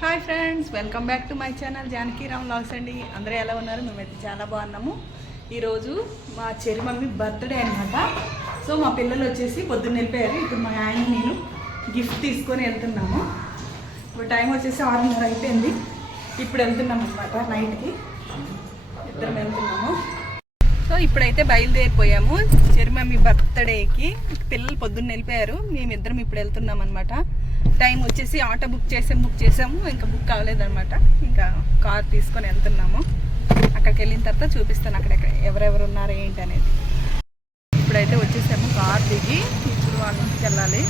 Hi friends welcome back to my channel Janakiram vlogs అండి. అందరూ ఎలా ఉన్నారు? మేమైతే చాలా బాగున్నాము. ఈరోజు మా చెరి మమ్మీ బర్త్డే అనమాట సో మా పిల్లలు వచ్చేసి పొద్దున్న వెళ్ళిపోయారు. ఇప్పుడు మా ఆయన నేను గిఫ్ట్ తీసుకొని వెళ్తున్నాము. ఇప్పుడు టైం వచ్చేసి ఆరున్నర అయిపోయింది. ఇప్పుడు వెళ్తున్నాం అనమాట నైట్కి ఇద్దరం వెళ్తున్నాము. సో ఇప్పుడైతే బయలుదేరిపోయాము. చెరిమమ్మి బర్త్డేకి. పిల్లలు పొద్దున్న వెళ్ళిపోయారు. మేమిద్దరం ఇప్పుడు వెళ్తున్నాం అనమాట టైం వచ్చేసి ఆటో బుక్ చేసాం బుక్ చేసాము. ఇంకా బుక్ కావలేదన్నమాట ఇంకా కార్ తీసుకొని వెళ్తున్నాము. అక్కడికి వెళ్ళిన తర్వాత చూపిస్తాను అక్కడ ఎవరెవరు ఉన్నారు ఏంటి అనేది. ఇప్పుడైతే వచ్చేసాము కార్ దిగి. ఇప్పుడు వాళ్ళ ఇంటికి వెళ్ళాలి.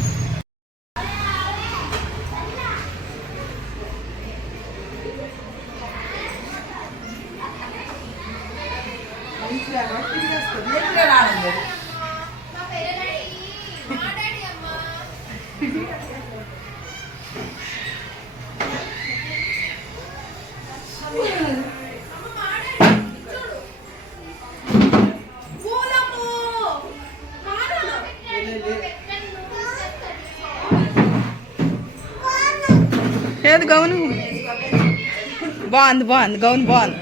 బాగుంది బాగుంది గౌన్ బాగుంది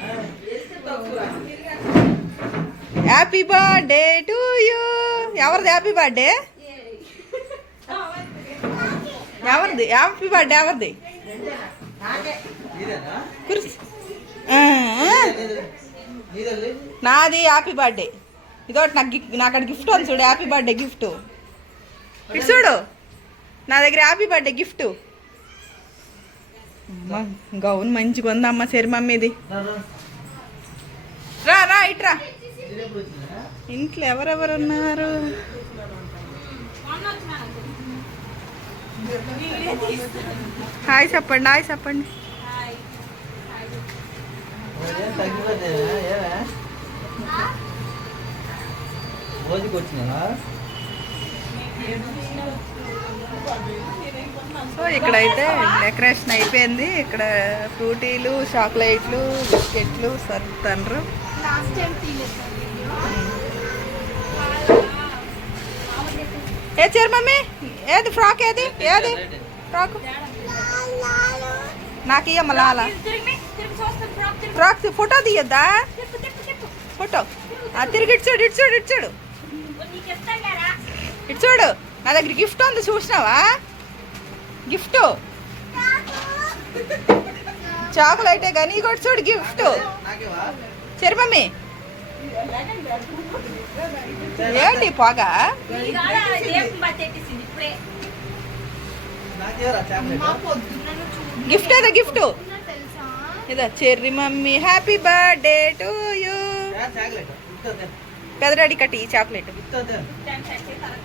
హ్యాపీ బర్త్డే టు యూ ఎవరిది హ్యాపీ బర్త్డే ఎవరిది? హ్యాపీ బర్త్డే ఎవరిది? నాది హ్యాపీ బర్త్డే ఇదోటి నాకు గిఫ్ట్ నాకు అక్కడ గిఫ్ట్ ఉంది చూడు హ్యాపీ బర్త్డే గిఫ్ట్ ఇటు చూడు. నా దగ్గర హ్యాపీ బర్త్డే గిఫ్ట్ గౌన్ మంచిగా ఉందమ్మ సరి మమ్మీది రా రా ఇట్రా ఇంట్లో ఎవరెవరు ఉన్నారు? హాయ్ చెప్పండి హాయ్ చెప్పండి. రోజుకి సో ఇక్కడైతే డెకరేషన్ అయిపోయింది. ఇక్కడ ఫ్రూటీలు చాక్లెట్లు బిస్కెట్లు సర్తండ్రు ఏ చీర మమ్మీ? ఏది? ఫ్రాక్ ఏది? ఏది? ఫ్రాక్? నాకు ఇయ్యమ్మ లాల. ఫ్రాక్ ఫోటో తీయద్దా? ఫోటో. తిరిగి ఇటు చూడు ఇటు చూడు ఇటు చూడు. ఇటు చూడు. నా దగ్గర గిఫ్ట్ ఉంది చూసినావా? గిఫ్ట్ చాక్లెటే కానీ ఇంకోటి చూడు గిఫ్ట్ సరే మమ్మీ. ఏంటి పొగ? గిఫ్ట్ ఏదో గిఫ్ట్. ఇదా Cherry mummy happy birthday to you. పెదడాడి కట్టి ఈ చాక్లెట్. ఇస్తుంది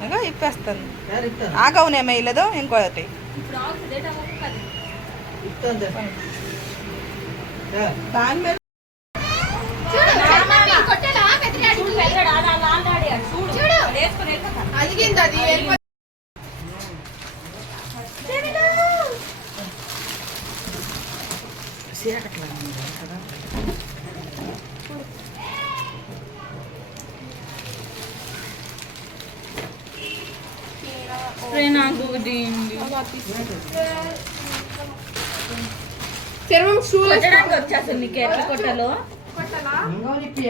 ఇంకా ఇప్పేస్తాను. యార్ ఇస్తుంది ఆగవునేమో ఇల్లదో ఇంకోటి మీద కొట్టడానికి వచ్చేస్తుంది నీకు ఎట్లా కొట్టాలో?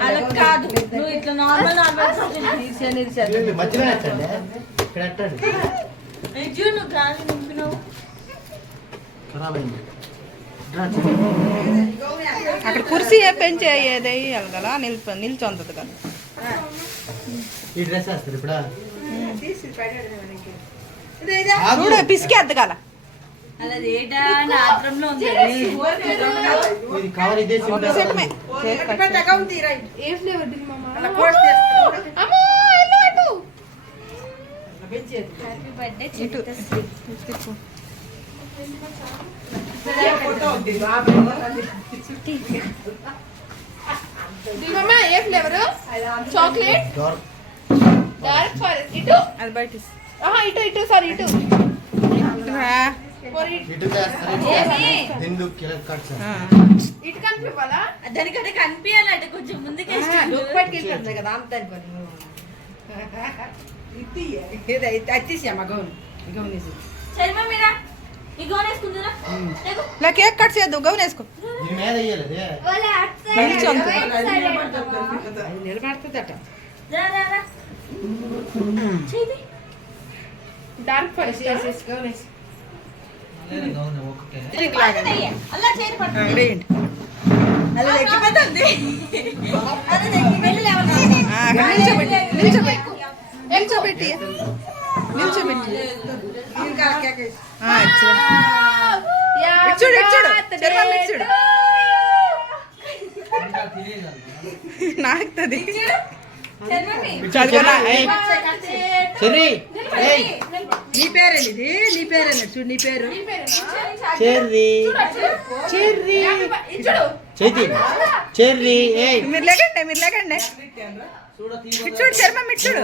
అలా కాదు. నువ్వు ఇట్లా నార్మల్ నార్మల్ అక్కడ కుర్సీ ఏ పెంచి ఏది కదా? నిల్చొ నిల్చొంతది కదా. ఈ డ్రెస్ వేస్తారు ఇప్పుడు. చూడు చిత్తశ్రీ తిప్పు. ఏ ఫ్లేవర్ చాక్లెట్? డోర్ డార్క్ ఫారెస్ట్. ఇటు. అది బయట ఇటు ఇటు సారీ ఇటు. దానికంటే కనిపించాలంటే కొంచెం ముందుకే లేకు. ఇలా కేక్ కట్ చేద్దాం గౌన్ వేసుకో. దీని మీద వేయాలి నిల్చోంది. రా, రా, రా. చెయ్యి. డార్క్ ఫారెస్ట్ నిల్చోబెట్టి నిల్చోబెట్టి. చూడు. చూడు చూడు. నాకుతుంది. చెర్రీ నీ పేరేంటి ఇది నీ పేరేనా చూడు నీ పేరు. చెర్రీ. చెర్రీ. చైతి చెర్రీ. ఏయ్. మీరు లేకండి మీరు లేకండి. చూడు చర్మం ఇటు చూడు.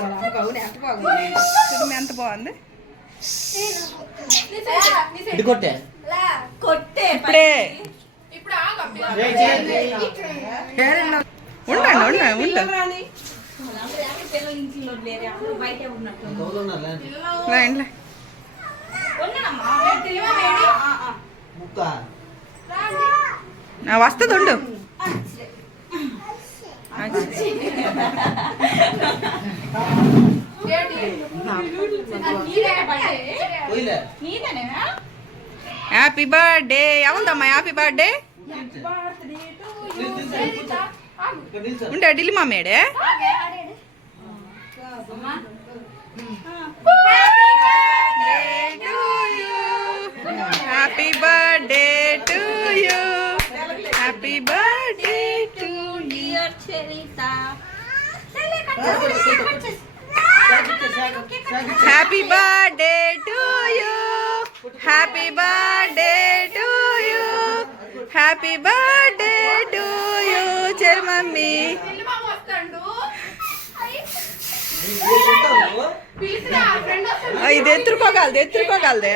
ఎంత బాగుంది? ఇది కొట్టే. కొట్టే ఇప్పుడే. ఇప్పుడు ఆగు ఏయ్ చెర్రీ. ఉండండి ఉండండి వస్తుంది ఉండు? Happy birthday. అవుందమ్మా happy birthday. ఇక్కడ నిల్చో ఉండే Delhi happy birthday to you happy birthday to Dear Cherita. Happy birthday to you happy birthday to happy birthday to you Cherry mummy ఇది ఎత్తుకోగలదు ఎత్తుకోగలదే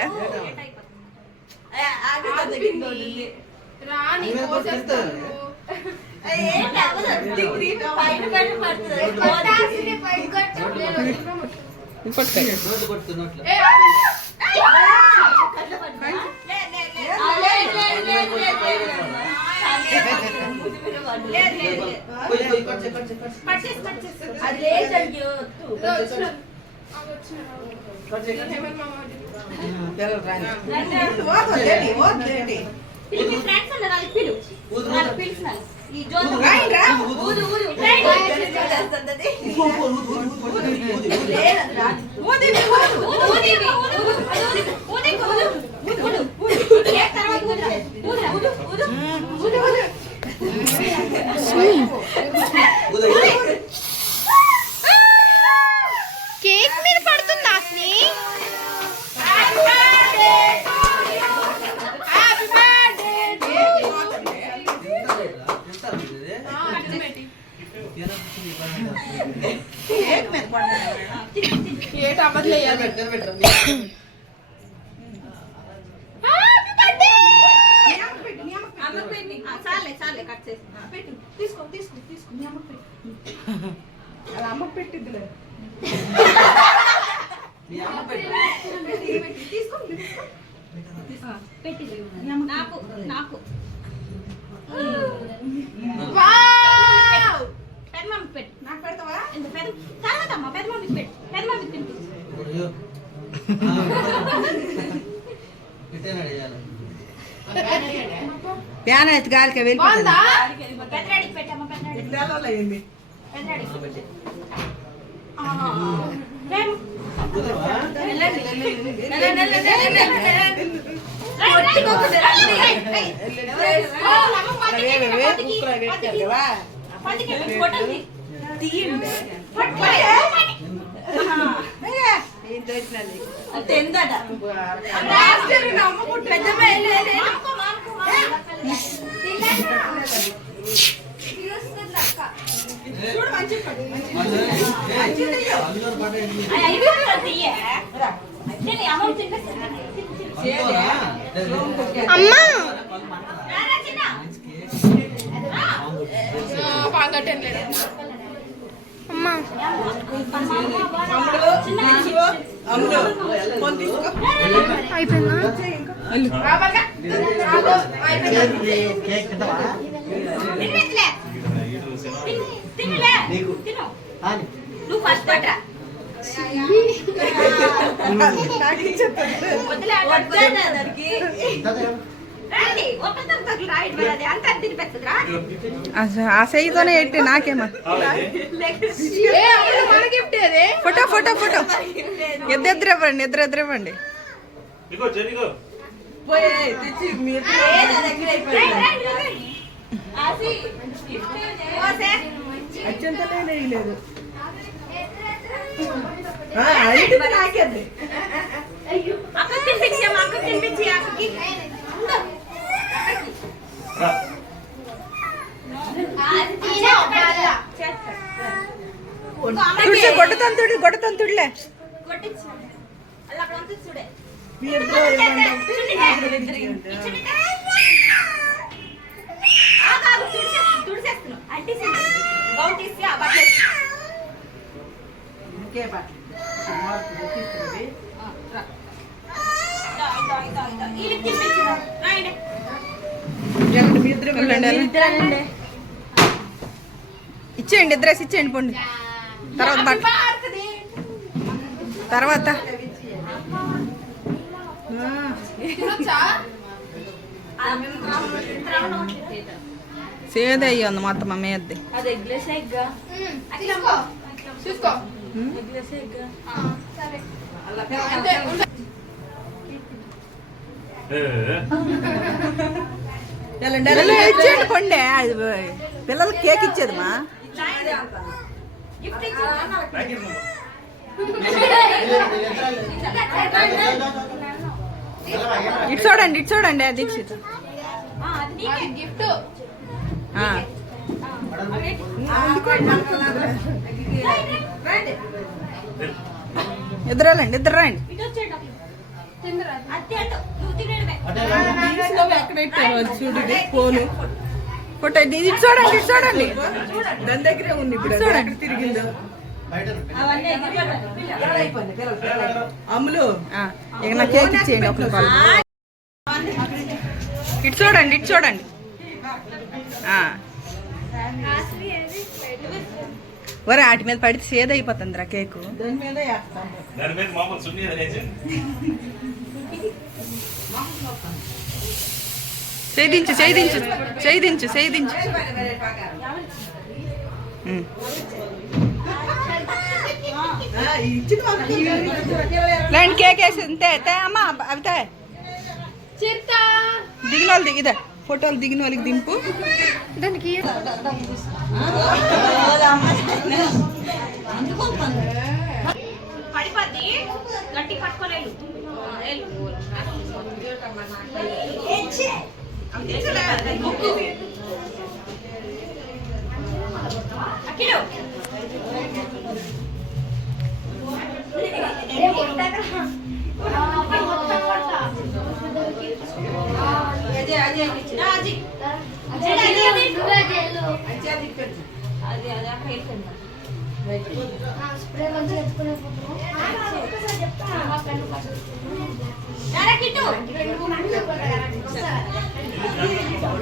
ఏ, ఊదు, ఊదు. వాళ్ళకి పిలిచినారు. ఈ జ్యోతి ఊదు, ఊదు. ఊదు, ఊదు. కేక్ మీద పడుతుందా అసలు తింటారా ఇది? తినొచ్చు, ఇబ్బంది లేదు. ఏ టవర్లు వేయాలి తినబెట్టు, తినబెట్టు. అమ్మకు పెట్టి. ఆ, చాలే చాలే కట్ చేసి. ఆ, పెట్టు. తీసుకో తీసుకో తీసుకో. మీ అమ్మకు పెట్టు. అలా అమ్మ పెట్టిద్దిలే. మీ అమ్మ పెట్టు. పెట్టి. నాకు నాకు. పెద్ద మమ్మీకి పెట్టు. నాకు పెడతావా? ఎంత పెద్ద తర్వాత అమ్మ పెద్ద మమ్మీకి పెట్టు. పెద్ద మమ్మీకి. ప్యాన్ అయితే గాలికి వెళ్ళిపోతుంది బాగుందా? పెద్ద డాడీకి పెట్టమ్మా పెద్ద డాడీకి అయింది పెద్ద డాడీకి అమ్మ పెట్టే. ప్రేమ కుదరవా? వెళ్ళండి వెళ్ళండి వెళ్ళండి కొట్టుకోకుండా రండి. ఎవరు? అమ్మ పట్టుకి, పట్టుకి, పట్టుకి, పట్టుకి, కొట్టండి. తీయండి. పట్టుకోండి. అది తెందట. పెద్దమ్మ వెళ్ళు, వెళ్ళు, వెళ్ళు. వాళ్ళు, ఏ, అల్లుడు పాట ఏంటి? ఆ, అయిపోయింది తీయ. తిని, అమ్మ తినేస్తుంది. పడుకోరా? అమ్మా పళ్ళు మంటదా? రారా చిన్న. రా. పాంగట్టం లేదు అమ్మా చిన్న అమ్ముడు ఫోన్ తీసుకో అయిపోయిందా ఆ? అల్లు. కేక్ తింటావా తినలే తినలే నీకు. తిను అని. నువ్వు ఫస్ట్ పట్రా ఆ సైజుతోనే ఎట్టి నాకేమా. Photo photo photo. ఇద్దరు ఇవ్వండి ఇగో చెరిగో అక్క తినిపించాము అక్క తినిపించి అక్కకి ఇవ్వండి. తుడిచేస్తున్నాం అంటే గౌన్ తీసి ఆ బట్టలు వేసి. ఆ, రా. ఇదా, ఇదా, ఇదా, ఇదా. వీళ్ళకి తినిపించు. రాయండి. వెళ్ళండి, మీ వెళ్ళండి. ఇచ్చేయండి ఇద్దరేసి ఇచ్చేయండి పొండి తర్వాత బట్ట తర్వాత. సేదే అయ్యి ఉంది మొత్తం మా మీద్ది అది ఎగ్లెస్ ఎగ్గా తీసుకో చూసుకో ఇచ్చేయండి అది పిల్లలకి కేక్ ఇచ్చేది మా ఇటు చూడండి ఇటు చూడండి దీక్షిత్. గిఫ్ట్. ఇద్దరు వెళ్ళండి ఇద్దరు రండి చూడండి ఫోను. ఫోటో ఇది ఇటు చూడండి ఇటు చూడండి. దాని దగ్గరే ఉంది ఇప్పుడు చూడండి. తిరిగిందో. అమ్ములు ఇక నా కేక్ ఇచ్చేయండి ఒక ఇటు చూడండి ఇటు చూడండి. ఒరే వాటి మీద పడితే సేద అయిపోతుంది రా కేకు చేయించు చేయించు చేయించు చేయించు. లేండి కేక్ వేసి అంతే తే అమ్మా అవి తే. దిగిన వాళ్ళు దిగిదా ఫోటోలు దిగిన వాళ్ళకి దింపు దానికి పడిపోద్ది గట్టి పట్టుకోలేదు అఖిలు రాజీ అది అది అక్కడ వెళ్ళిపోయింది రారా కిట్టు అదేం పట్టాలి అందరూ పట్టాలి ఇదంతా కేక్ సోనీకి లక్ష్మణ్ చెది పెద్దోళ్ళకి కూడా ఇక కేక్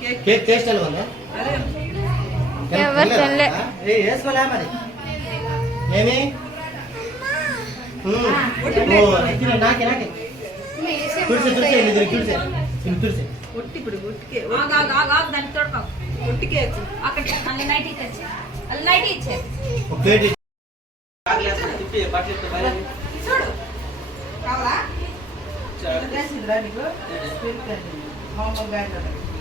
కేక్ టేస్ట్ ఎలా ఉందా? ఎవరు తినలే. ఏ వేసుకోలే మరి. ఏమి? నాకే నాకే. తుడిసే తుడిసే ఇది తుడిసే ఇది తుడిసే. ఒట్టి ఇప్పుడు ఒట్టికే ఆగు ఆగు ఆగు ఆగు దానికి తోడుకో. ఒట్టి కేక్ అక్కడ అల్ల నైట్ ఇచ్చే అల్ల నైట్ ఇచ్చే ఒక ప్లేట్ ఇచ్చి. చూడు. కావాలా తెలిసిందిరా నీకు. మామూలుగా